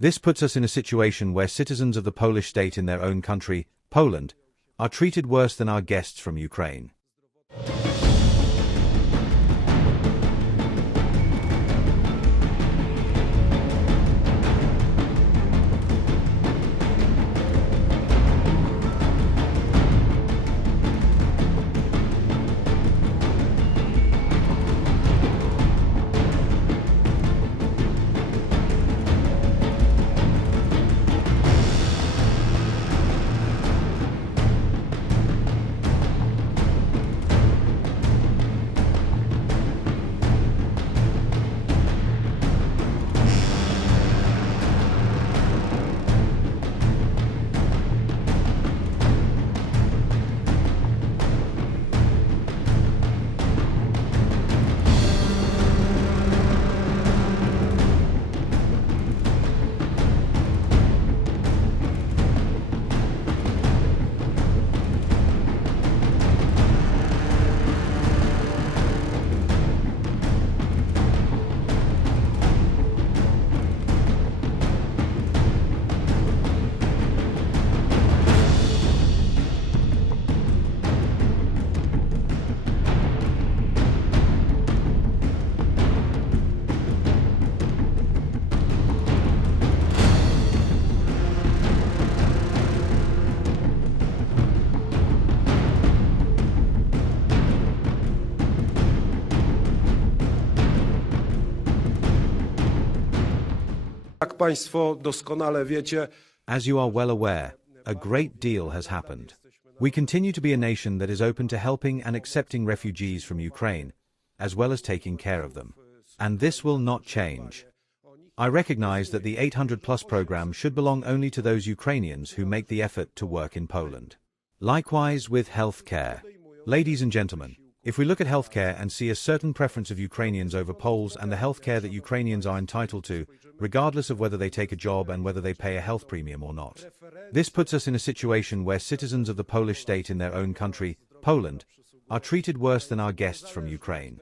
This puts us in a situation where citizens of the Polish state in their own country, Poland, are treated worse than our guests from Ukraine. Jak Państwo doskonale wiecie, As you are well aware, a great deal has happened. We continue to be a nation that is open to helping and accepting refugees from Ukraine, as well as taking care of them. And this will not change. I recognize that the 800+ program should belong only to those Ukrainians who make the effort to work in Poland. Likewise with healthcare. Ladies and gentlemen, if we look at healthcare and see a certain preference of Ukrainians over Poles and the healthcare that Ukrainians are entitled to, regardless of whether they take a job and whether they pay a health premium or not. This puts us in a situation where citizens of the Polish state in their own country, Poland, are treated worse than our guests from Ukraine.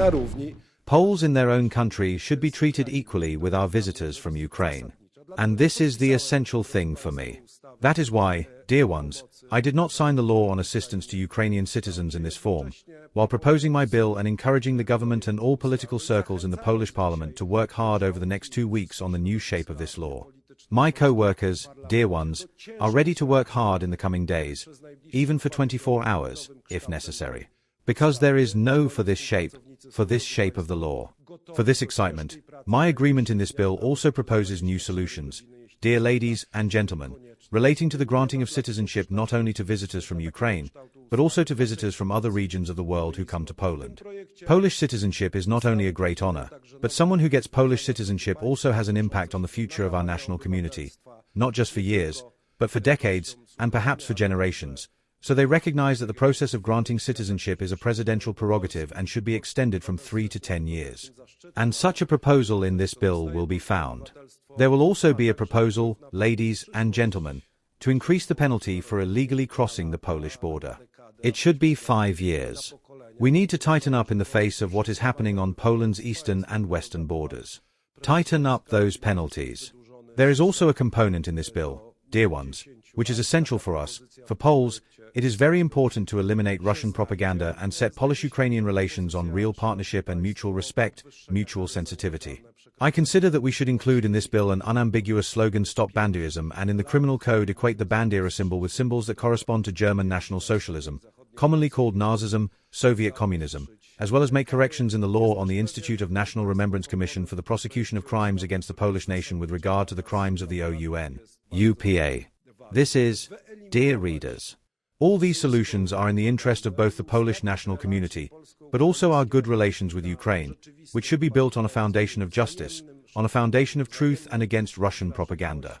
na równi. Poles in their own country should be treated equally with our visitors from Ukraine. And this is the essential thing for me. That is why, dear ones, I did not sign the law on assistance to Ukrainian citizens in this form, while proposing my bill and encouraging the government and all political circles in the Polish parliament to work hard over the next 2 weeks on the new shape of this law. My co-workers, dear ones, are ready to work hard in the coming days, even for 24 hours, if necessary. Because there is no for this shape of the law. For this excitement, my agreement in this bill also proposes new solutions, dear ladies and gentlemen, relating to the granting of citizenship not only to visitors from Ukraine, but also to visitors from other regions of the world who come to Poland. Polish citizenship is not only a great honor, but someone who gets Polish citizenship also has an impact on the future of our national community, not just for years, but for decades, and perhaps for generations. So they recognize that the process of granting citizenship is a presidential prerogative and should be extended from 3 to 10 years. And such a proposal in this bill will be found. There will also be a proposal, ladies and gentlemen, to increase the penalty for illegally crossing the Polish border. It should be 5 years. We need to tighten up in the face of what is happening on Poland's eastern and western borders. Tighten up those penalties. There is also a component in this bill, dear ones, which is essential for us, for Poles. It is very important to eliminate Russian propaganda and set Polish-Ukrainian relations on real partnership and mutual respect, mutual sensitivity. I consider that we should include in this bill an unambiguous slogan "Stop Banderism" and in the criminal code equate the Bandera symbol with symbols that correspond to German National Socialism, commonly called Nazism, Soviet Communism, as well as make corrections in the law on the Institute of National Remembrance Commission for the prosecution of crimes against the Polish nation with regard to the crimes of the OUN, UPA. This is, dear readers, all these solutions are in the interest of both the Polish national community, but also our good relations with Ukraine, which should be built on a foundation of justice, on a foundation of truth and against Russian propaganda.